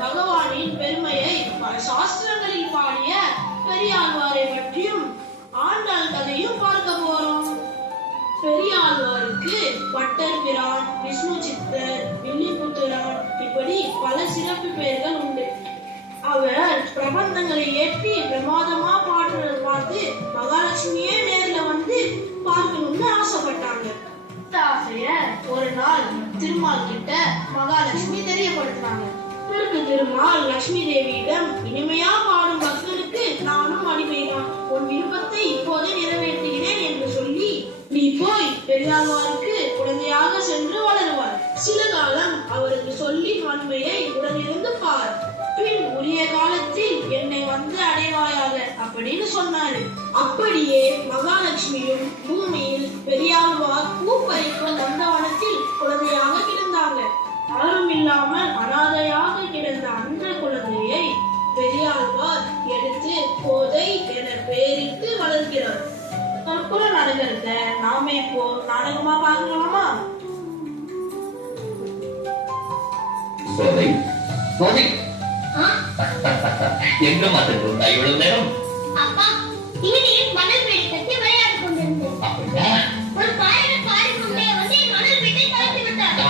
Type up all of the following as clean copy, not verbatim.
பகவானின் பெருமையை சாஸ்திரங்களில் பாடிய பெரியாழ்வாரை பற்றியும் ஆண்டாள் கதையும் பார்க்க போறோம். பெரியாழ்வாருக்கு பட்டர் பிரான், விஷ்ணு சித்தர், வில்லிபுத்திரான் இப்படி பல சிறப்பு பெயர்கள் உண்டு. அவர் பிரபந்தங்களை ஏற்றி பிரமாதமா பாடுறத பார்த்து மகாலட்சுமியே நேர்ல வந்து பார்க்கணும்னு ஆசைப்பட்டாங்க. ஆசைய ஒரு நாள் திருமால் கிட்ட மகாலட்சுமி தெரியப்படுத்தினாங்க. திருமால் லட்சுமி தேவியிடம், இனிமையா பாடும் பக்தருக்கு நானும் அடிமைதான், உன் விருப்பத்தை இப்போதே நிறைவேற்றுகிறேன் என்று சொல்லி நீ போய் பெரியாழ்வாருக்கு குழந்தையாக சென்று வளருவார். சில காலம் அவருக்கு சொல்லி வன்மையை உடனிருந்து பார், பின் உரிய காலத்தில் என்னை வந்து அடைவாயாக அப்படின்னு சொன்னாரு. அப்படியே மகாலட்சுமியும் பூமியில் பெரியாழ்வார் பூ பறிக்கும் நந்தவனத்தில் குழந்தையாக கிடந்தாங்க. யாரும் இல்லாமல் அனாதையாக கிடந்த அந்த குழந்தையை பெரியாழ்வார் எடுத்து கோதை என பெயரிட்டு வளர்க்கிறார். தற்புற நாடகத்த நாமே இப்போ நாடகமா பார்க்கலாமா? எங்க மாத்திரம் இவ்வளவு நேரம் அப்பா இவனையும் மணல் வீடு கட்டி விளையாட்டு கொண்டிருந்தேன். ஒரு பாயகன் பாடிக்கொண்டே வந்து மணல் வீட்டை கலந்து விட்டார்.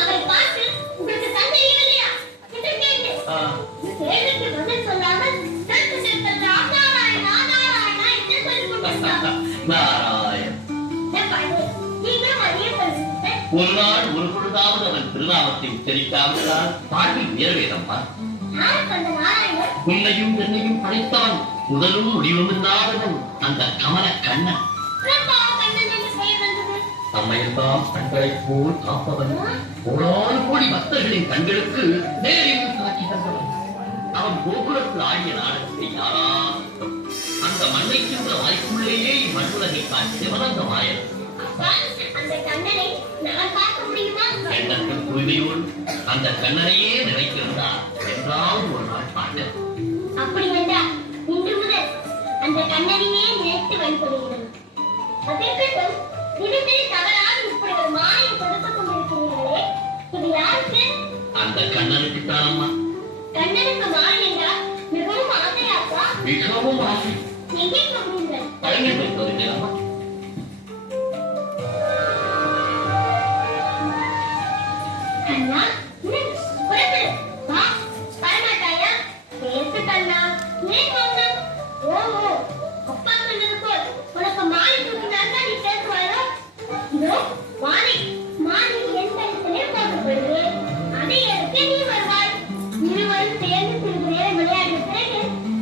அவரை பார்த்து உங்களுக்கு தந்தை இல்லையா என்று கேட்டேன். கேள்விக்கு பதில் சொல்லாமல் நாராயணா நாராயணா என்று சொல்லிக் கொண்டிருந்தார். நீங்களும் அறிய சொல்லுங்கள். ஒரு நாள் ஒரு பொழுதாவது அவன் திருநாமத்தை உச்சரிக்காமல் பாட்டில் உயர்வேதம்மா. உன்னையும் என்னையும் படைத்தான் முதலும் முடிவும் இல்லாதவன் அந்த கமல கண்ணன். நம்மையெல்லாம் கண்களை போல் காப்பவன், கோடானு கோடி பக்தர்களின் கண்களுக்கு நேரில் காட்சி தந்தவன். அவன் கோபுரத்தில் ஆடிய நாடகத்தை யாராலும் அந்த மண்ணை சென்ற வாய்ப்புள்ளேயே இம்மண்ணுலகை காட்சி வளர்ந்த மாயன். எண்ணத்தின் தூய்மையோடு அந்த கண்ணனையே நினைத்திருந்தார் என்றால் ஒரு நாள் பாட்டு. அப்படி என்றால் இன்று முதல் அந்த கண்ணனையே நினைத்து வழிபடுகிறது. அதற்கும் தினசரி தவறாக இப்படி ஒரு மாயை கொடுத்துக் கொண்டிருக்கிறீர்களே, இது யாருக்கு? அந்த கண்ணனுக்கு தானம்மா. கண்ணனுக்கு மாலை என்றால் மிகவும் ஆசையாக்கா? மிகவும் ஆசை. எங்கே சொல்றீர்கள்? பழங்கள் வைப்பதுங்களா? கண்ணா புறப்படு, வா. வரமாட்டாயா? பேசு கண்ணா. ஏன் மௌனம்? ஓ அப்பா சொன்னது போல் உனக்கு மாலை தூக்கினால் தான் நீ பேசுவாயோ? இதோ மாலை மாலை என் கழுத்திலே போடப்படுது. அதை எடுத்து நீ வருவாய். இருவரும் சேர்ந்து சிறிது நேரம் விளையாடிய பிறகு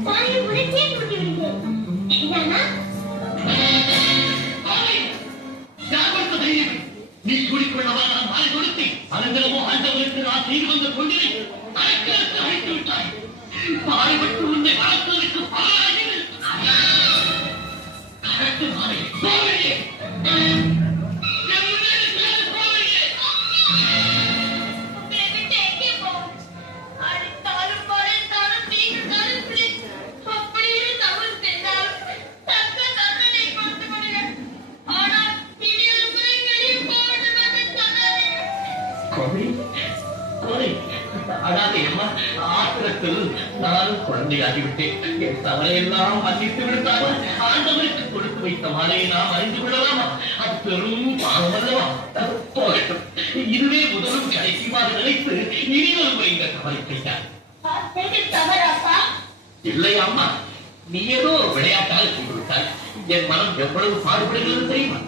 மாலையை உனக்கே தூக்கி விடுகிறேன். சரிதானா? நீ கூடிக்கொள்ளவா நான் மாலை கொடுத்தேன். அனந்தரமோ ஆண்டவருக்கு நான் செய்து வந்த கொண்டினை அழைத்து அழைத்து விட்டாய். பாடுபட்டு உன்னை வளர்த்ததற்கு பாராகிறது. கரெக்டு மாலை போவதே ஆத்திரத்தில் நானும் குழந்தையாகிவிட்டேன். என் தவறையெல்லாம் மன்னித்து விடுத்தாமல் ஆண்டவருக்கு கொடுத்து வைத்த மாலையை நாம் அறிந்து விடலாமா? அது பெரும் பாவம் அல்லவா? போகட்டும். இதுவே முதலும் கடைசியாக நினைத்து இனி ஒரு இந்த தவறை செய்தார். இல்லை அம்மா, நீ ஏதோ ஒரு விளையாட்டாக செய்து விட்டாய். என் மனம் எவ்வளவு பாடுபடுகிறது தெரியுமா?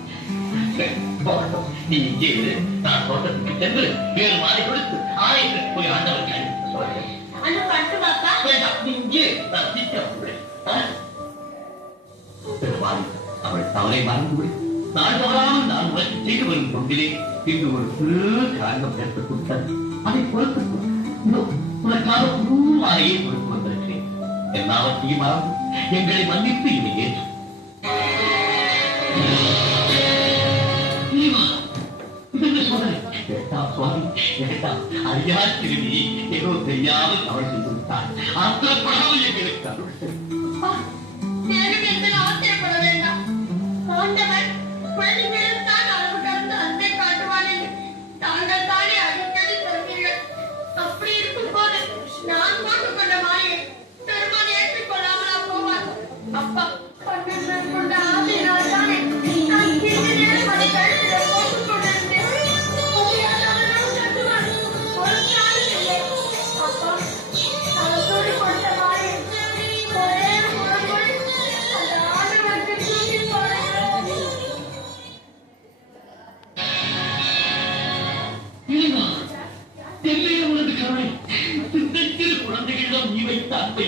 போகட்டும், நீ இங்கே இரு. நான் தோட்டத்துக்கு சென்று வேறு மாலை கொடுத்து ஆயத்தை போய் ஆண்டவருக்கு அவள் தவறை மறந்துவிடு. நான் தவறாமல் நான் உனக்கு செய்து வரும் கொண்டிலே இன்று ஒரு சிறு காரணம் ஏற்பட்டுவிட்டது. அதை பொறுத்து உனக்காக புது மாலையை கொடுத்து வந்திருக்கிறேன். எல்லாவற்றையும் மறந்து எங்களை மன்னித்து இதை ஏற்று அறியா திரும்பி ஏதோ தெரியாமல் அவள் செய்து விட்டாள். ஆத்திரப்படாமல் எங்களை அருள். அப்பா, தேவன் என்பது ஆத்திரப்பட வேண்டாம். ஆண்டவர் குழந்தைகளுக்கு தான் அளவு கடந்த அன்பை காட்டுவான் என்று தாங்கள் தானே அடிக்கடி சொல்வீர்கள். அப்படி இருக்கும்போது நான் போட்டுக் கொண்ட மாயை பெருமான் ஏற்றுக் கொள்ளாமலா போவார்? அப்பா, பன்னெண்டு கொண்ட ஆசையினால் தானே நான் சிறிது நேரம் அதை கழுத்திலே போட்டுக் கொண்டிருந்தேன். முடியாதவர்களும் கட்டுவார். ஒரு நாளும் இல்லை. அப்பா, அவர் சொல்லிக் கொடுத்த மாயை ஒரே முறைக்குள் அந்த ஆண்டவருக்கு தூக்கிப் போடுகிறேன். இறைவா, தெல்லைய உனது கருணை, சின்னச்சிறு குழந்தைகளிடம் நீ வைத்த அன்பை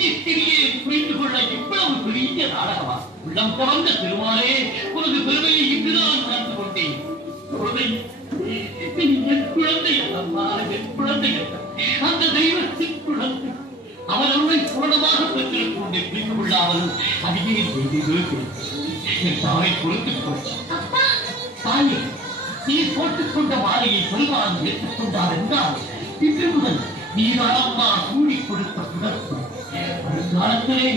நித்திரியை புரிந்து கொள்ள இவ்வளவு பெரிய நாடகமா? உள்ளம் கவர்ந்த திருமாலே, உனது பெருமையை இன்றுதான் உணர்ந்து கொண்டேன். குழந்தை, நீ என் குழந்தை அல்லம்மா, என் குழந்தை அல்ல. அந்த தெய்வத்தின் குழந்தை. அவன் அருளை பூரணமாக பெற்றிருக்கும் உன்னை புரிந்து கொள்ளாமல் அடியே என் தாயை பொறுத்துக் கொள். அப்பா, தாயே, நீ போட்டுக் கொண்ட மாலையை பெருமான் ஏற்றுக் கொண்டார் என்றால் இன்று முதல் நீதானம்மா கூடி கொடுத்த புதற்கு வருங்காலத்திலே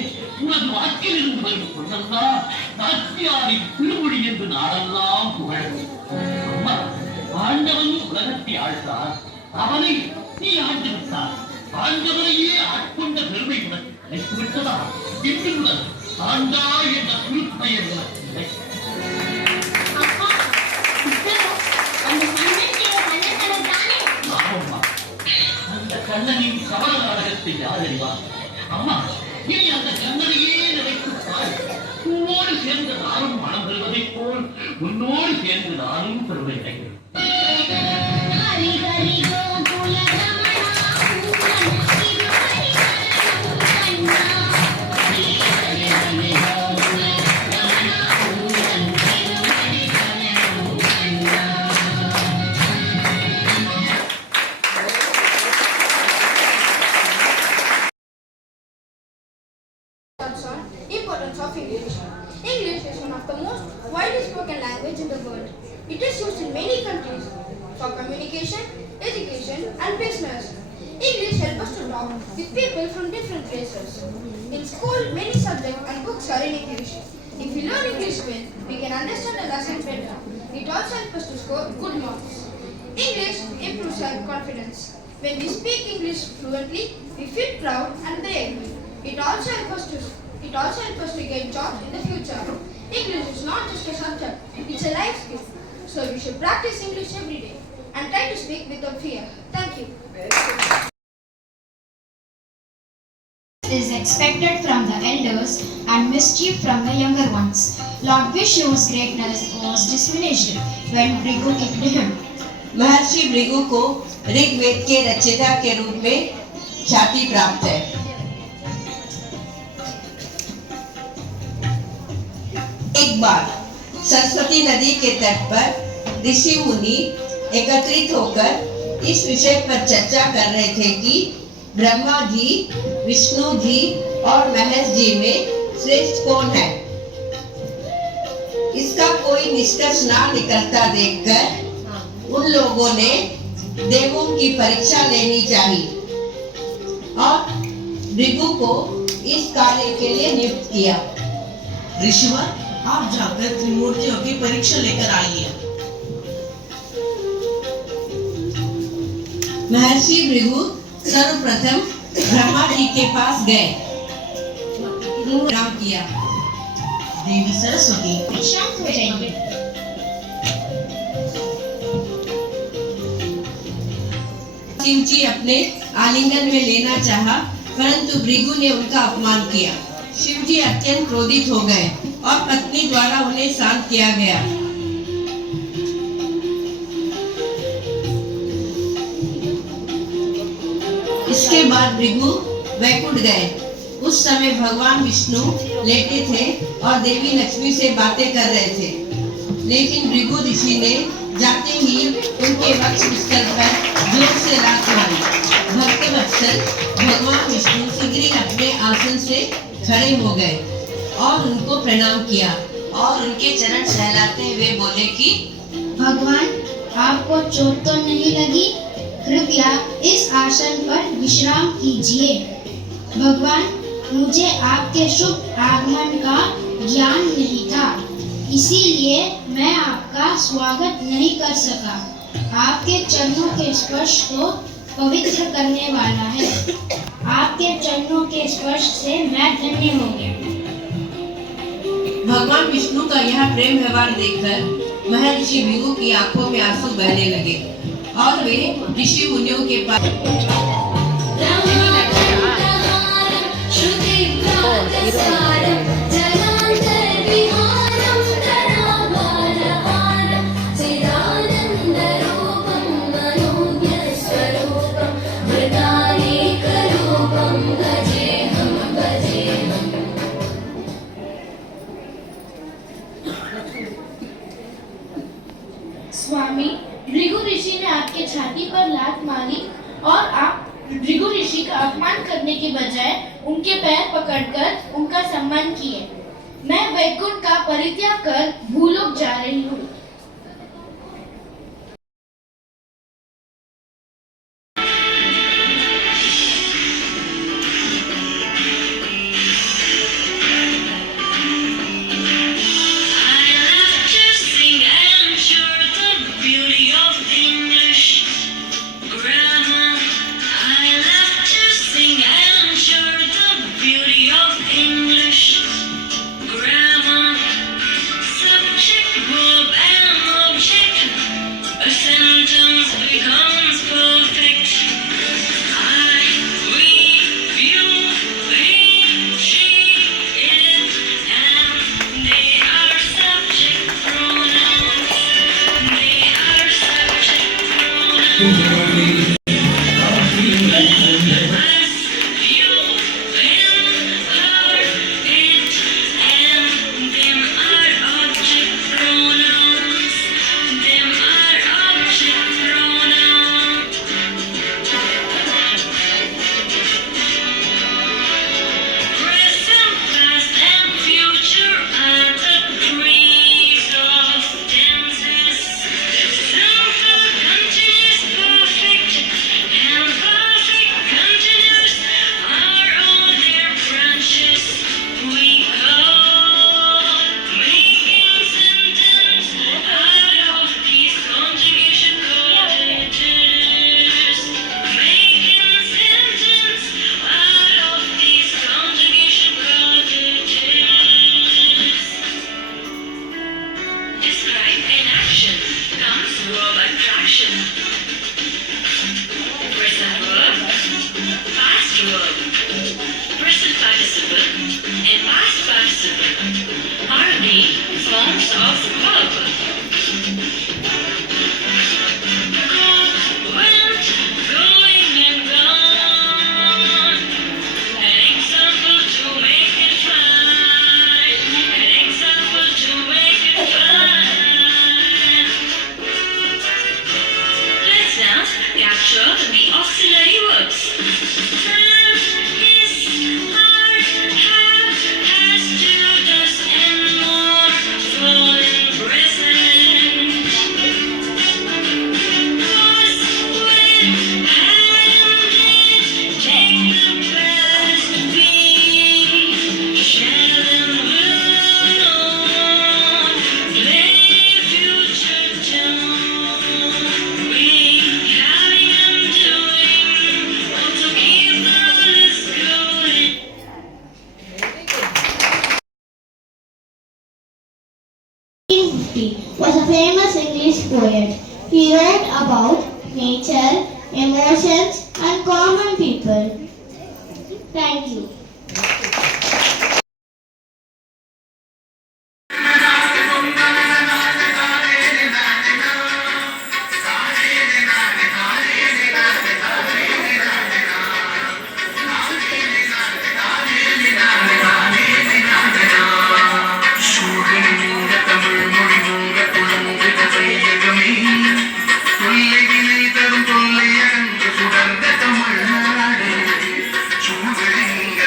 உனது வாக்கில் இருந்து வரும் பொன்னல்லா நாச்சியாரின் திருமொழி என்று நாடெல்லாம் புகழும். அம்மா, ஆண்டவன் உலகத்தை ஆழ்ந்தார், அவனை நீ ஆண்டு விட்டார். ஆண்டவனையே ஆட்கொண்ட பெருமை உனக்கு கிடைத்து விட்டதா? இன்று முதல் ஆண்டா என்ற திருப்பெயர் உனக்கு கிடைக்கும். அப்பா, அந்த கண்ணனுக்கு கண்ணன் தானே? ஆமாம்மா, அந்த கண்ணனின் சபல நாடகத்தை யார் அறிவார்? அம்மா, இனி அந்த கண்ணனையே நினைத்துப் பார். உன்னோடு சேர்ந்து நானும் மனம் பெறுவதைப் போல் உன்னோடு சேர்ந்து நானும் பெறுவதை நினைக்கிறேன். ஹரி ஹரி கோகுல ரமணா பூரண திருவடி கண்ணா. ஹரி ஹரி ஹரி கோகுல ரமணா பூரண திருவடி கண்ணா. On importance of English. English is one of the most widely spoken language in the world. It is used in many countries for communication, education, and business. English helps us to talk with people from different places. In school, many subjects and books are in English. If we learn English well, we can understand the lesson better. It also helps us to score good marks. English improves self-confidence. When we speak English fluently, we feel proud and brave. It also helps us to get jobs in the future. English is not just a subject, it's a life skill. So we should practice English every day and try to speak without fear. Thank you. Is expected from the elders and mischief from the younger ones. Lord Vishnu's greatness was diminished when Bhrigu kicked him. महर्षि भृगु को ऋग्वेद के रचयिता के रूप में ख्याति प्राप्त है। एक बार सरस्वती नदी के तट पर ऋषि मुनि एकत्रित होकर इस विषय पर चर्चा कर रहे थे कि ब्रह्मा जी, विष्णु जी और महेश जी में श्रेष्ठ कौन है। इसका कोई निष्कर्ष ना निकलता देखकर उन लोगों ने देवों की परीक्षा लेनी चाहिए और भृगु को इस कार्य के लिए नियुक्त किया। ऋषिवर, आप जाकर त्रिमूर्तियों की परीक्षा लेकर आइए। महर्षि भृगु सर्वप्रथम ब्रह्मा जी के पास गए, प्रणाम किया। देवी सरस्वती, शांत हो जाइए। शिव जी अपने आलिंगन में लेना चाहा, परंतु भृगु ने उनका अपमान किया। शिव जी अत्यंत क्रोधित हो गए और पत्नी द्वारा उन्हें शांत किया गया। इसके बाद भृगु वैकुंठ गए। उस समय भगवान विष्णु लेटे थे और देवी लक्ष्मी से बातें कर रहे थे, लेकिन भृगु ऋषि ने जाते ही उनके वक्ष स्थल पर जोर से लात मारी। भक्त वत्सल भगवान विष्णु शीघ्र ही अपने आसन से खड़े हो गए और उनको प्रणाम किया और उनके चरण सहलाते हुए बोले कि भगवान, आपको चोट तो नहीं लगी? कृपया इस आसन पर विश्राम कीजिए। भगवान, मुझे आपके शुभ आगमन का ज्ञान नहीं था, इसीलिए मैं आपका स्वागत नहीं कर सका। आपके चरणों के स्पर्श को पवित्र करने वाला है। आपके चरणों के स्पर्श से मैं धन्य हो गया। भगवान विष्णु का यह प्रेम व्यवहार देखकर महर्षि भृगु की आंखों में आंसू बहने लगे और वे ऋषि मुनियों के पास स्वामी, भृगु ऋषि ने आपके छाती पर लात मारी और आप भृगु ऋषि का अपमान करने के बजाय उनके पैर पकड़कर उनका सम्मान किए। मैं वैकुंठ का परित्याग कर भूलोक जा रही हूँ। Was a famous English poet. He wrote about nature, emotions, and common people. Thank you. சுடர்ந்த Tamil Nadu சூழலிங்க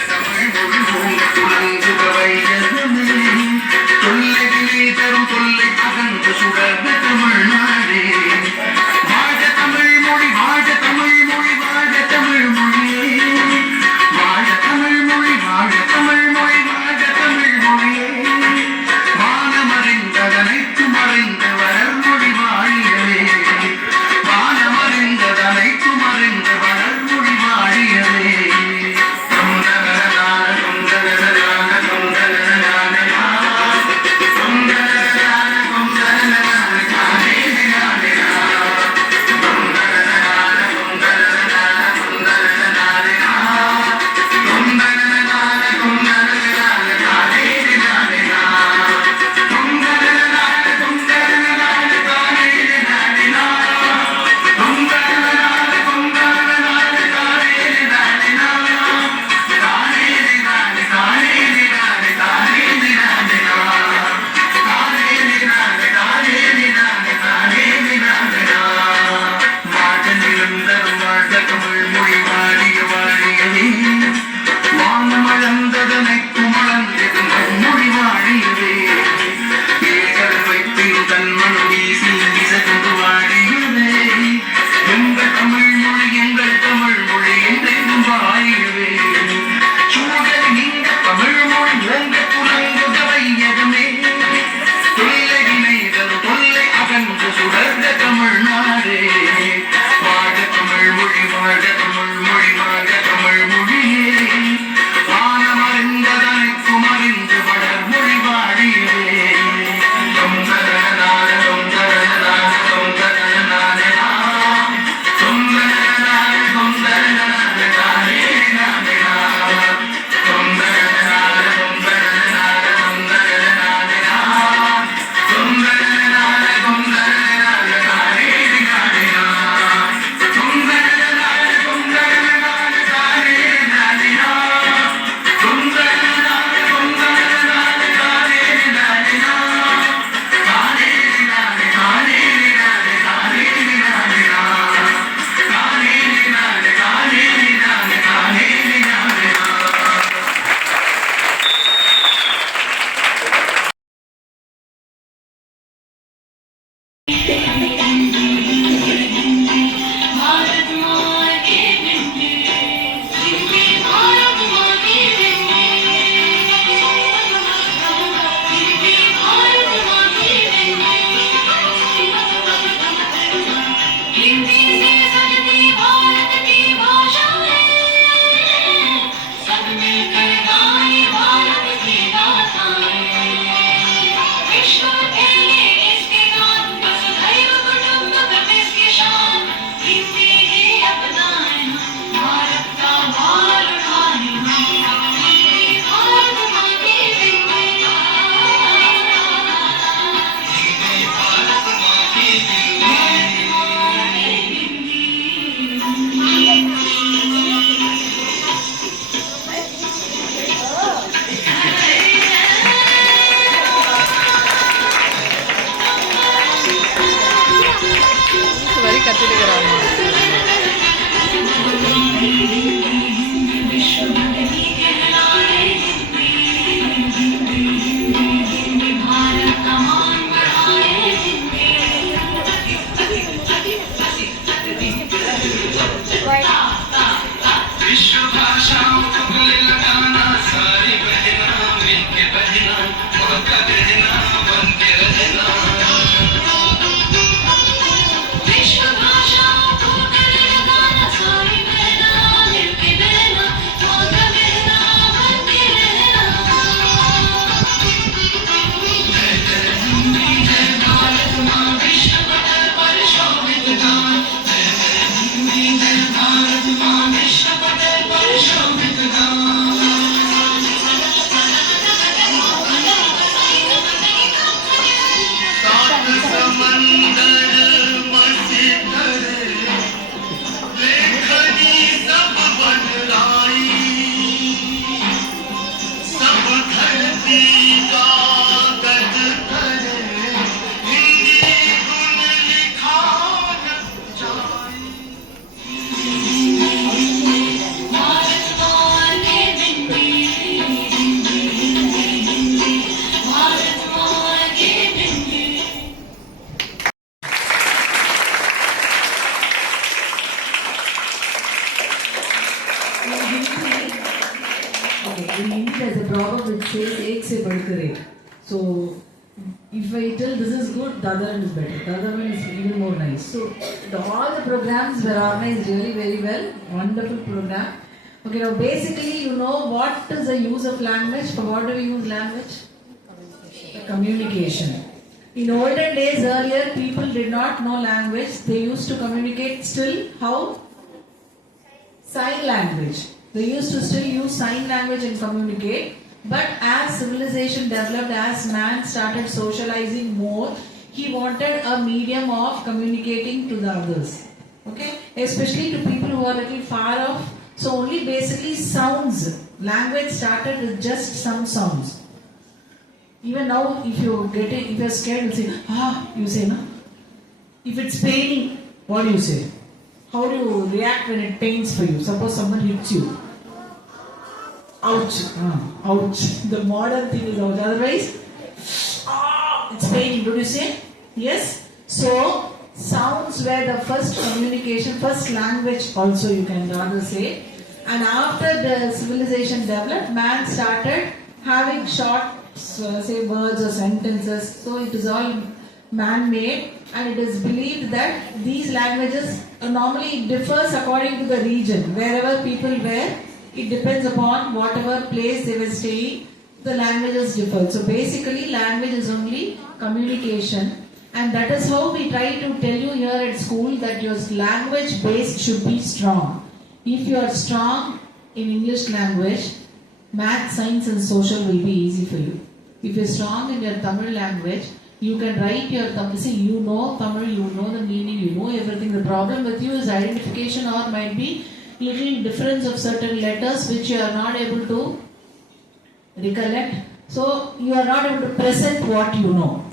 Hindi there's a proverb which says ek se badhkar ek. So if I tell this is good, the other one is better. The other one is even more nice. So all the programs were organized really very well. Wonderful program. Okay, now basically you know what is the use of language. For what do we use language? Communication. In olden days, earlier, people did not know language. They used to communicate still how? Sign language. They used to still use sign language and communicate. But as civilization developed, as man started socializing more, he wanted a medium of communicating to the others. Okay? Especially to people who are a little far off. So only basically sounds. Language started with just some sounds. Even now, if you get it, if you're scared, you say, you say, no? If it's paining, what do you say? How do you react when it pains for you? Suppose someone hits you. Ouch. Ouch. The modern thing is ouch. Otherwise, it's paining. Don't you say? Yes? So, sounds were the first communication, first language also you can rather say. And after the civilization developed, man started having short say words or sentences. So it is all man-made, and it is believed that these languages normally it differs according to the region. Wherever people were, it depends upon whatever place they were staying, the languages differ. So basically language is only communication, and that is how we try to tell you here at school that your language base should be strong. If you are strong in English language, math, science and social will be easy for you. If you are strong in your Tamil language, you can write your Tamil. See, you know Tamil, you know the meaning, you know everything. The problem with you is identification, or might be little difference of certain letters which you are not able to recollect. So you are not able to present what you know.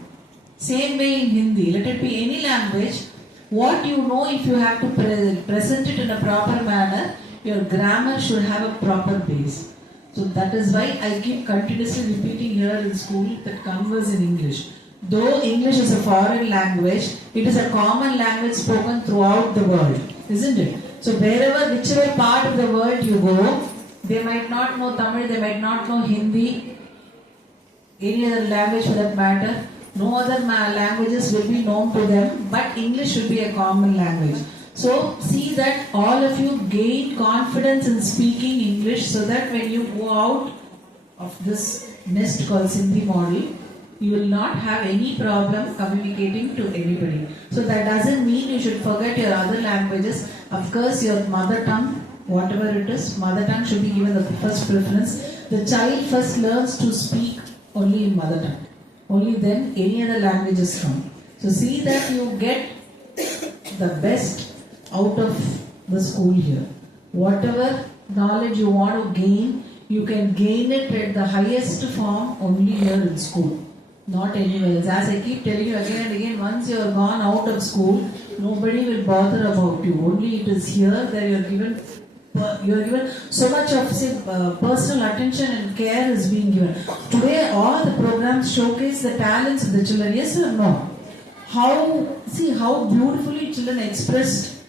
Same way in Hindi, let it be any language. What you know, if you have to present it in a proper manner, your grammar should have a proper base. So that is why I keep continuously repeating here in school that converse in English. Though English is a foreign language, it is a common language spoken throughout the world, isn't it? So wherever, whichever part of the world you go, they might not know Tamil, they might not know Hindi, any other language for that matter. No other languages will be known to them, but English will be a common language. So see that all of you gain confidence in speaking English, so that when you go out of this nest called Sindhi model, you will not have any problem communicating to anybody. So that doesn't mean you should forget your other languages. Of course, your mother tongue, whatever it is, mother tongue should be given the first preference. The child first learns to speak only in mother tongue. Only then any other languages come. So see that you get the best out of the school here. Whatever knowledge you want to gain, you can gain it at the highest form only here in school, not anywhere else. As I keep telling you again and again, once you are gone out of school, nobody will bother about you. Only it is here that you are given so much of personal attention and care is being given. Today all the programs showcase the talents of the children. Yes or no? How beautifully children expressed